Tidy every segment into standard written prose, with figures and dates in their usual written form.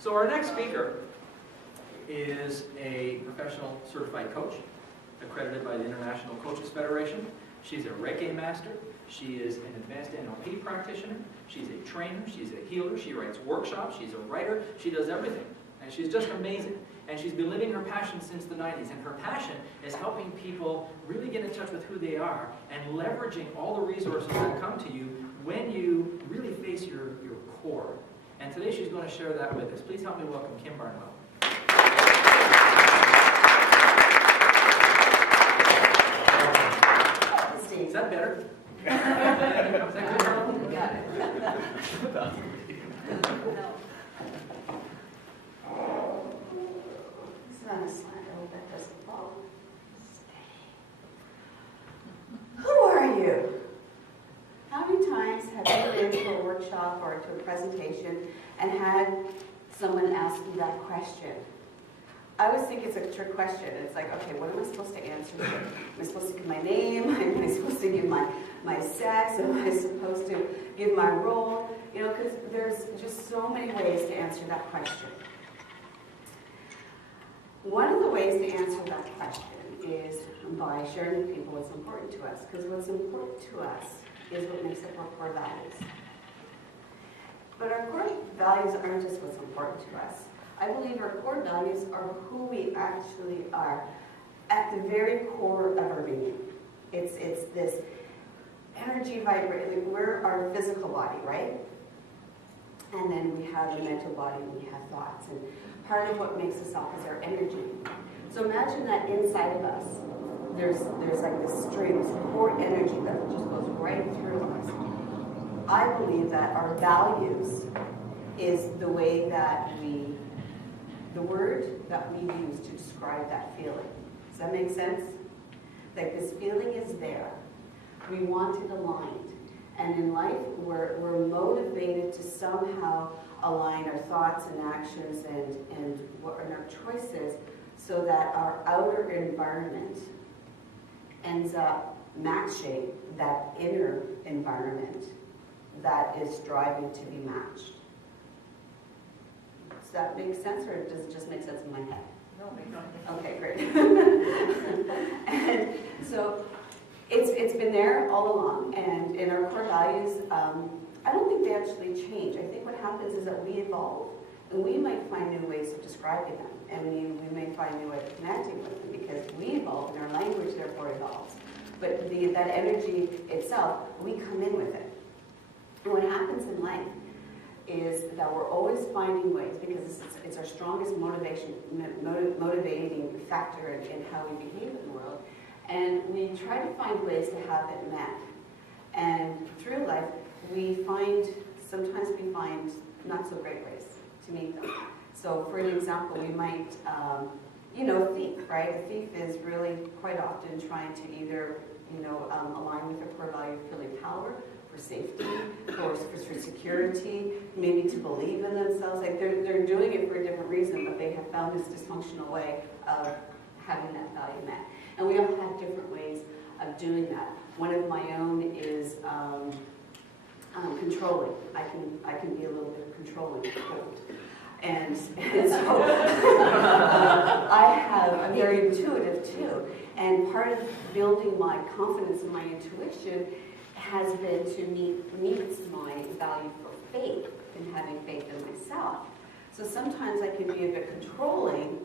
So our next speaker is a professional certified coach, accredited by the International Coaches Federation. She's a Reiki master. She is an advanced NLP practitioner. She's a trainer. She's a healer. She writes workshops. She's a writer. She does everything. And she's just amazing. And she's been living her passion since the 90s. And her passion is helping people really get in touch with who they are and leveraging all the resources that come to you when you really face your core. And today she's going to share that with us. Please help me welcome Kim Barnwell. Is that better? Is that good, Carl? You got it. It's not a slide. I hope that doesn't fall. Who are you? How many times have you been to a workshop or to a presentation and had someone ask you that question? I always think it's a trick question. It's like, okay, what am I supposed to answer here? Am I supposed to give my name? Am I supposed to give my sex? Am I supposed to give my role? You know, because there's just so many ways to answer that question. One of the ways to answer that question is by sharing with people what's important to us. Because what's important to us is what makes up our core values. But our core values aren't just what's important to us. I believe our core values are who we actually are at the very core of our being. It's this energy vibrating. We're our physical body, right? And then we have the mental body and we have thoughts. And part of what makes us up is our energy. So imagine that inside of us, there's like this string, this core energy that just goes right through us. I believe that our values is the way that the word that we use to describe that feeling. Does that make sense? Like this feeling is there. We want it aligned. And in life, we're motivated to somehow align our thoughts and actions and our choices so that our outer environment ends up matching that inner environment that is striving to be matched. Does that make sense, or does it just make sense in my head? No, make sense. Okay, great. And so it's been there all along, and in our core values, I don't think they actually change. I think what happens is that we evolve, and we might find new ways of describing them, and we may find new ways of connecting with them, because we evolve, and our language therefore evolves. But that energy itself, we come in with it. And what happens in life is that we're always finding ways, because it's our strongest motivating factor in how we behave in the world, and we try to find ways to have it met. And through life, sometimes we find not so great ways to meet them. So for an example, we might, a thief, right? A thief is really quite often trying to either, align with their core value of feeling power, for safety, for security, maybe to believe in themselves. Like they're doing it for a different reason, but they have found this dysfunctional way of having that value met. And we all have different ways of doing that. One of my own is controlling. I can be a little bit controlling, and so I'm very intuitive too. And part of building my confidence and my intuition has been to meet my value for faith and having faith in myself. So sometimes I can be a bit controlling,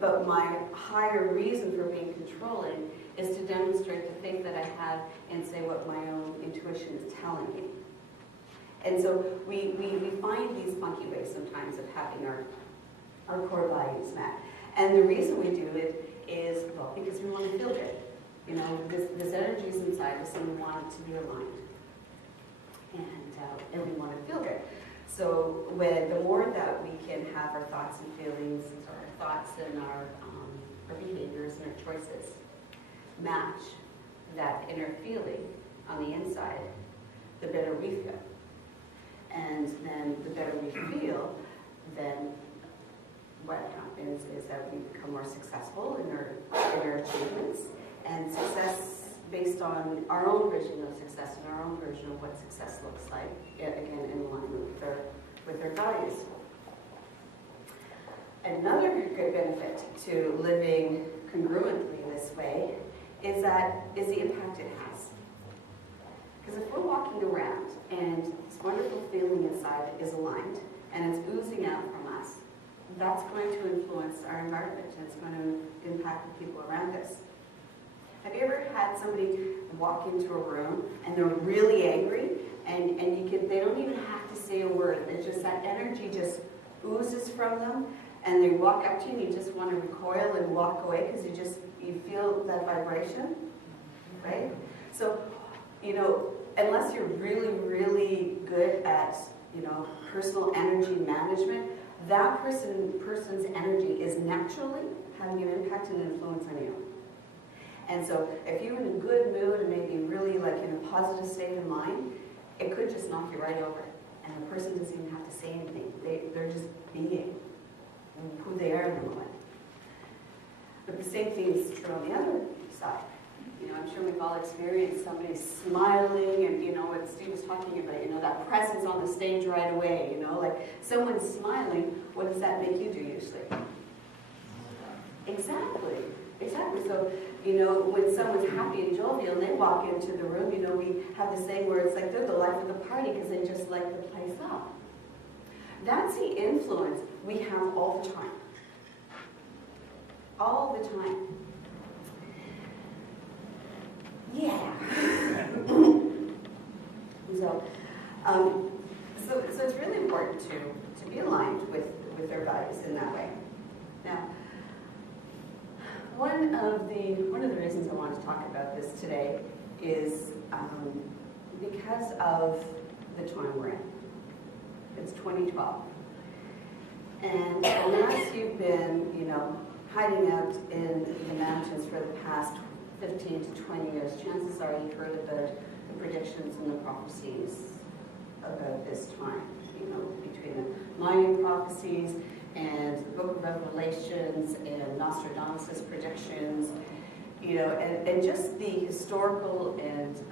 but my higher reason for being controlling is to demonstrate the faith that I have and say what my own intuition is telling me. And so we find these funky ways sometimes of having our core values met. And the reason we do it is, well, because we want to feel good. This energy is inside us, and we want it to be aligned, and we want to feel good. So the more that we can have our thoughts and feelings, our thoughts and our behaviors and our choices match that inner feeling on the inside, the better we feel. And then the better we feel, then what happens is that we become more successful in our achievements. And success based on our own vision of success and our own version of what success looks like, again, in alignment with our values. Another good benefit to living congruently this way is the impact it has. Because if we're walking around and this wonderful feeling inside is aligned and it's oozing out from us, that's going to influence our environment and it's going to impact the people around us. Have you ever had somebody walk into a room and they're really angry and they don't even have to say a word. It's just that energy just oozes from them and they walk up to you and you just want to recoil and walk away because you feel that vibration, right? So, unless you're really, really good at, personal energy management, that person's energy is naturally having an impact and influence on you. And so if you're in a good mood and maybe really in a positive state of mind, it could just knock you right over. And the person doesn't even have to say anything. They're just being who they are in the moment. But the same thing is true on the other side. I'm sure we've all experienced somebody smiling and, what Steve was talking about, that presence on the stage right away, like someone's smiling, what does that make you do usually? Exactly. So, when someone's happy and jovial and they walk into the room, we have this thing where it's like they're the life of the party because they just light the place up. That's the influence we have all the time. All the time. Yeah. So it's really important to be aligned with their values in that way. Now, one of the reasons I want to talk about this today is because of the time we're in. It's 2012. And unless you've been, hiding out in the mountains for the past 15 to 20 years, chances are you've heard about the predictions and the prophecies about this time, between the Mayan prophecies and the Book of Revelations and Nostradamus' predictions, and just the historical and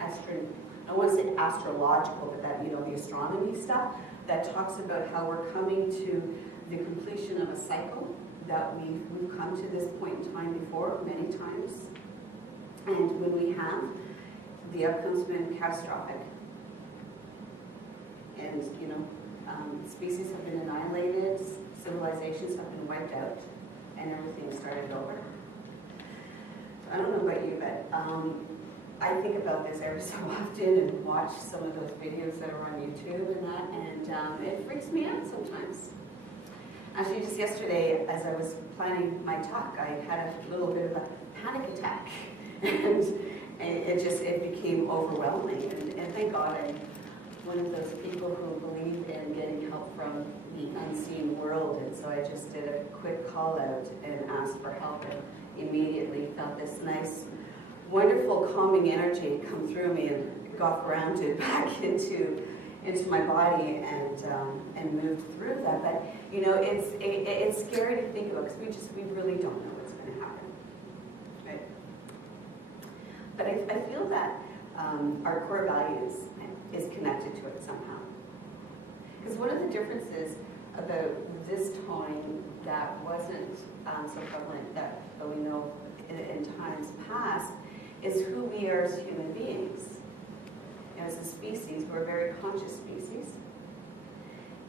I want to say astrological, but that, the astronomy stuff that talks about how we're coming to the completion of a cycle that we've come to this point in time before many times. And when we have, the outcome's been catastrophic. And, species have been annihilated, civilizations have been wiped out, and everything started over. I don't know about you, but I think about this every so often and watch some of those videos that are on YouTube and it freaks me out sometimes. Actually, just yesterday, as I was planning my talk, I had a little bit of a panic attack, and it became overwhelming. And thank God I'm one of those people who believe in getting help from the unseen world, and so I just did a quick call out and asked for help, and immediately felt this nice, wonderful, calming energy come through me and got grounded back into my body and moved through that. But it's scary to think about because we really don't know what's going to happen, right? But I feel that our core values is connected to it somehow. Because one of the differences about this time that wasn't so prevalent that we know in times past is who we are as human beings. As a species, we're a very conscious species.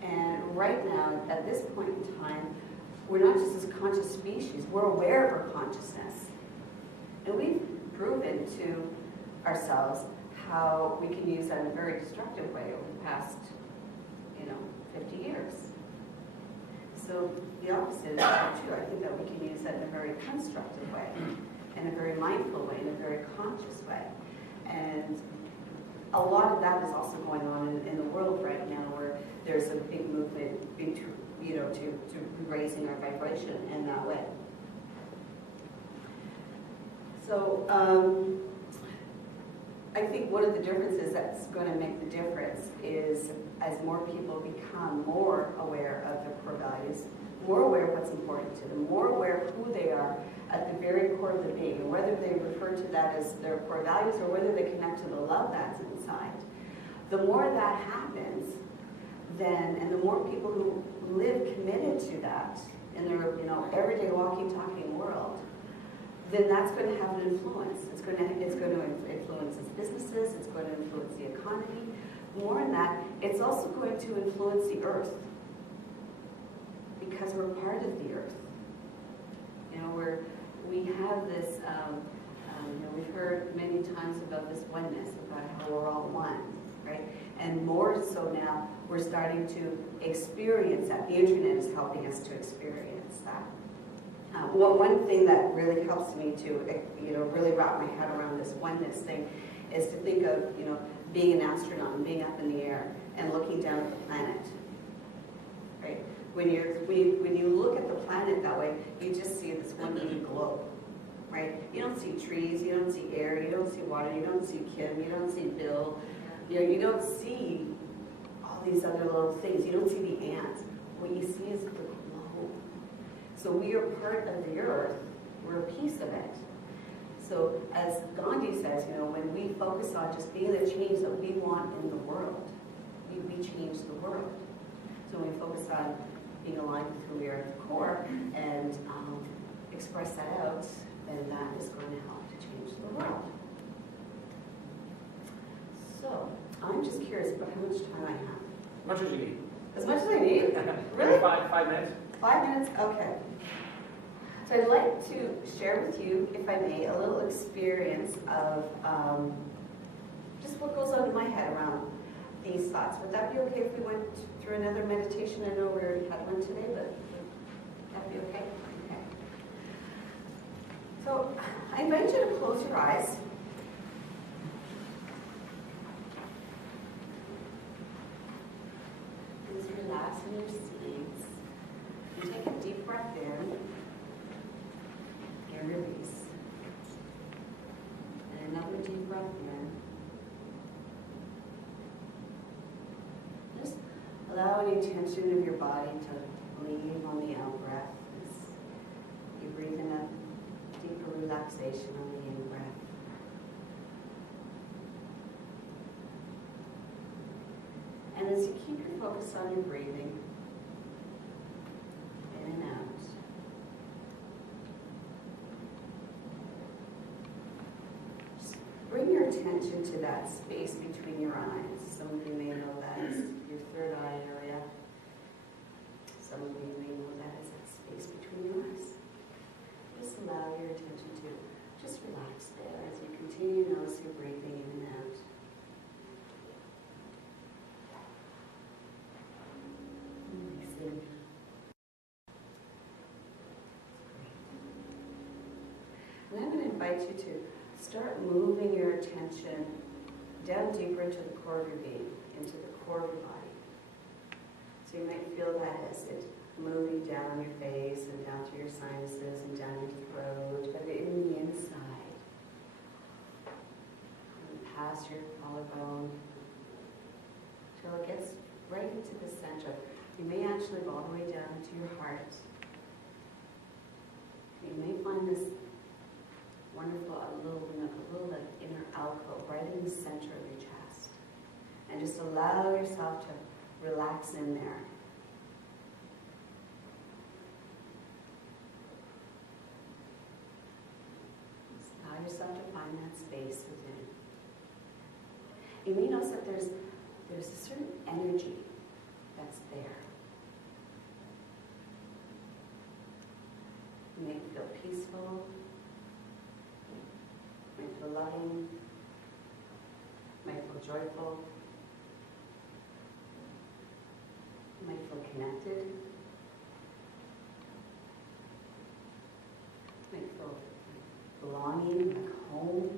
And right now, at this point in time, we're not just a conscious species, we're aware of our consciousness. And we've proven to ourselves how we can use that in a very destructive way over the past, 50 years. So the opposite is true. I think that we can use that in a very constructive way, in a very mindful way, in a very conscious way. And a lot of that is also going on in the world right now, where there's a big movement to raising our vibration in that way. So I think one of the differences that's going to make the difference is as more people become more aware of their core values, more aware of what's important to them, more aware of who they are at the very core of the being, and whether they refer to that as their core values or whether they connect to the love that's inside. The more that happens, then, and the more people who live committed to that in their, everyday walking, talking world, then that's going to have an influence. It's going to influence its businesses, it's going to influence the economy. More than that, it's also going to influence the earth, because we're part of the earth. We have this, we've heard many times about this oneness, about how we're all one, right? And more so now, we're starting to experience that. The internet is helping us to experience that. One thing that really helps me to, really wrap my head around this oneness thing is to think of, being an astronaut and being up in the air and looking down at the planet, right? When you look at the planet that way, you just see this one big globe, right? You don't see trees, you don't see air, you don't see water, you don't see Kim, you don't see Bill, you don't see all these other little things. You don't see the ants. What you see is the globe. So we are part of the earth. We're a piece of it. So as Gandhi says, when we focus on just being the change that we want in the world, we change the world. So when we focus on being aligned with who we are at the core and express that out, then that is going to help to change the world. So, I'm just curious about how much time I have. As much as you need. As much as I need? Really? 5 minutes. 5 minutes? Okay. So I'd like to share with you, if I may, a little experience of just what goes on in my head around these thoughts. Would that be okay if we went through another meditation? I know we already had one today, but would that be okay? Okay. So I invite you to close your eyes. Just relax in your seats. And take a deep breath in. And release. And another deep breath in. Just allow any tension of your body to leave on the out breath. As you breathe in a deeper relaxation on the in breath. And as you keep your focus on your breathing, in and out, just bring your attention to that space between your eyes. Some of you may know that as your third eye area. Some of you may know that as that space between your eyes. Just allow your attention to just relax there as you continue to notice your breathing in and out. Releasing. And I'm going to invite you to start moving your attention down deeper into the core of your being, into the core of your body. So you might feel that as it moving down your face and down to your sinuses and down your throat, but in the inside. And past your collarbone till it gets right into the center. You may actually go all the way down to your heart. You may find this wonderful, a little like inner alcove right in the center of your chest. And just allow yourself to relax in there. Just allow yourself to find that space within. You may notice that there's a certain energy that's there. You may feel peaceful. You might feel loving. You might feel joyful. You might feel connected. You might feel belonging, like home.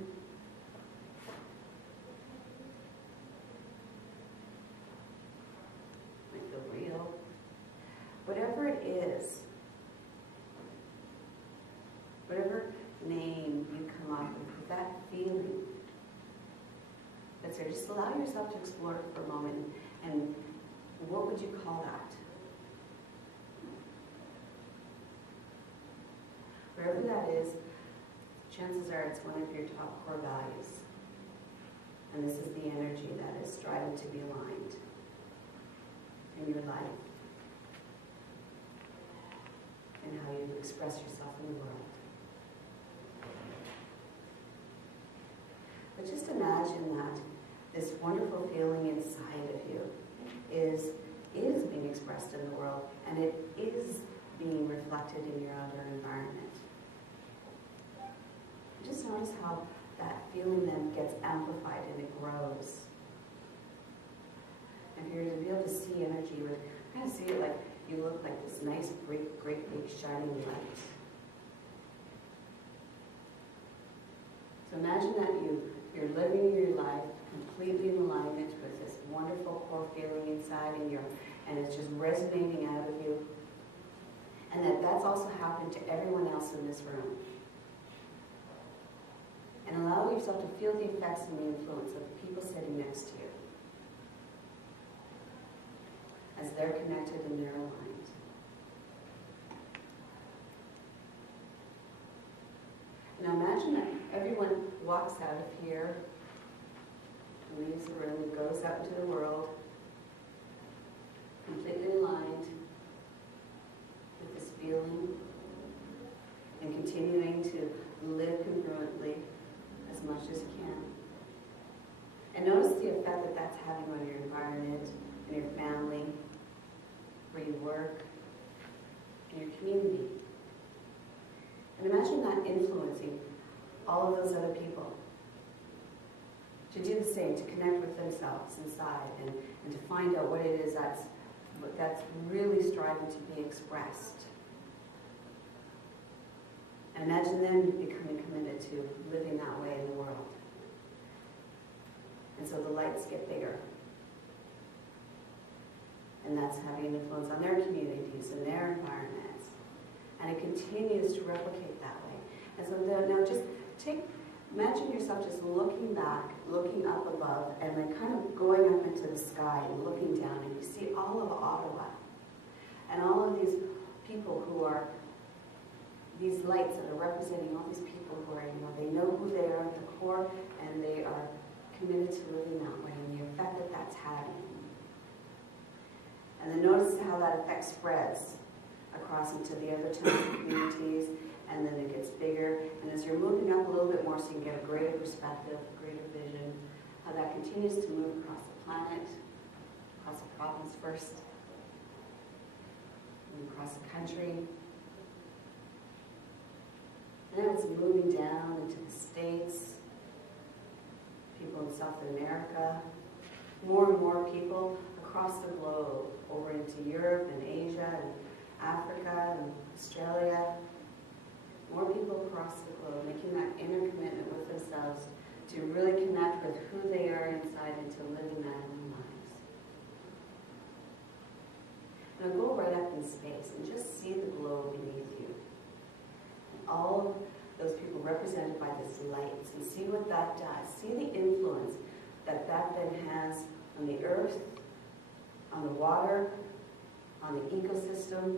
You might feel real. Whatever it is, whatever name you come up with, that feeling that's there, just allow yourself to explore it for a moment. And what would you call that? Wherever that is, chances are it's one of your top core values. And this is the energy that is striving to be aligned. in your life and how you express yourself in the world. But just imagine that this wonderful feeling inside of you is being expressed in the world, and it is being reflected in your outer environment. Just notice how that feeling then gets amplified and it grows. If you're to be able to see energy, you would kind of see it like you look like this nice, great big shining light. So imagine that you're living your life completely in alignment with this wonderful core feeling inside and it's just resonating out of you. And that's also happened to everyone else in this room. And allow yourself to feel the effects and the influence of the people sitting next to you as they're connected and they're aligned. Now imagine that everyone walks out of here, leaves the room, and goes out into the world, completely aligned with this feeling and continuing to live congruently as much as you can. And notice the effect that that's having on your environment, and your family, where you work, and your community. And imagine that influencing all of those other people to do the same, to connect with themselves inside and to find out what it is that's really striving to be expressed. And imagine them becoming committed to living that way in the world. And so the lights get bigger. And that's having an influence on their communities and their environments. And it continues to replicate that way. And so now just imagine yourself just looking back, looking up above, and then kind of going up into the sky and looking down, and you see all of Ottawa. And all of these people who are, these lights that are representing all these people who are, they know who they are at the core, and they are committed to living that way, and the effect that that's having. And then notice how that effect spreads across into the other town communities, and then it gets bigger. And as you're moving up a little bit more so you can get a greater perspective, a greater vision, how that continues to move across the planet, across the province first, and across the country. And now it's moving down into the States, people in South America, more and more people across the globe, over into Europe and Asia and Africa and Australia. More people across the globe making that inner commitment with themselves to really connect with who they are inside and to living that in their lives. Now go right up in space and just see the globe beneath you. And all of those people represented by this light, and see what that does. See the influence that then has on the earth, on the water, on the ecosystem,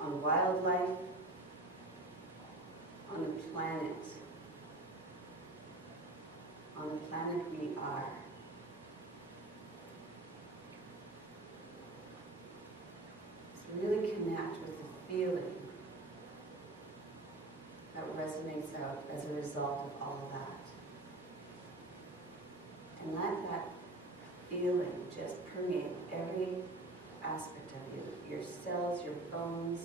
on wildlife, on the planet we are. So really connect with the feeling that resonates out as a result of all of that. And let that feeling just permeate every aspect of you, your cells, your bones.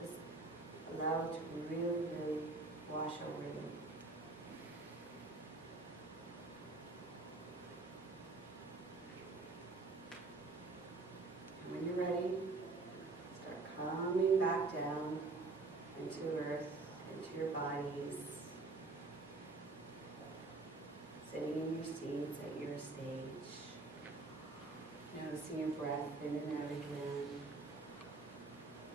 Just allow it to really, really wash over you. And when you're ready, start coming back down into earth, into your bodies, sitting in your seats at your stage. Noticing your breath in and out again.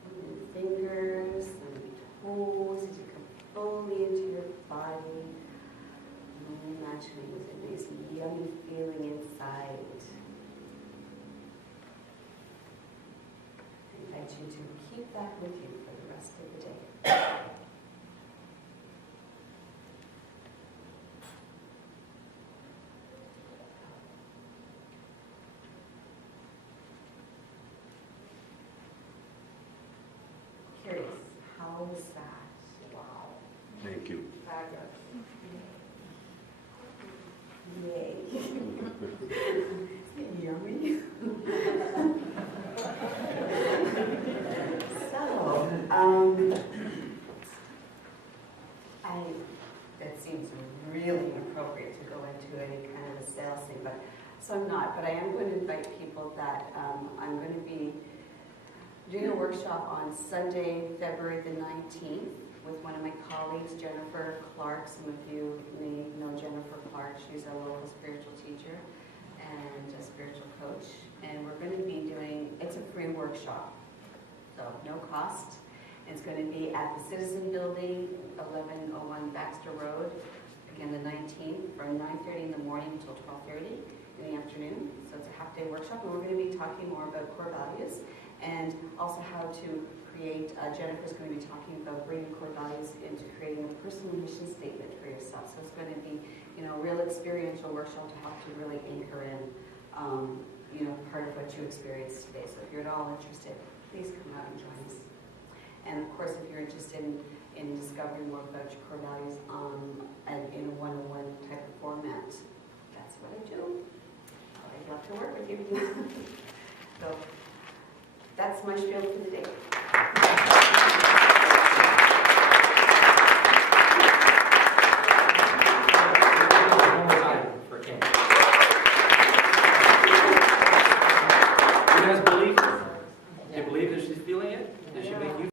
And fingers and toes as you come fully into your body. And imagining with a nice yummy feeling inside. I invite you to keep that with you for the rest of the day. So I'm not, but I am going to invite people that I'm going to be doing a workshop on Sunday, February the 19th with one of my colleagues, Jennifer Clark. Some of you may know Jennifer Clark. She's a local spiritual teacher and a spiritual coach. And we're going to be doing, it's a free workshop, so no cost. It's going to be at the Citizen Building, 1101 Baxter Road, again the 19th, from 9:30 in the morning until 12:30 in the afternoon. So it's a half-day workshop, and we're going to be talking more about core values and also how to create, Jennifer's going to be talking about bringing core values into creating a personal mission statement for yourself. So it's going to be, a real experiential workshop to help to really anchor in, part of what you experienced today. So if you're at all interested, please come out and join us. And of course, if you're interested in discovering more about your core values in a one-on-one type of format, that's what I do. I'd love to work with you. So that's my spiel for the day.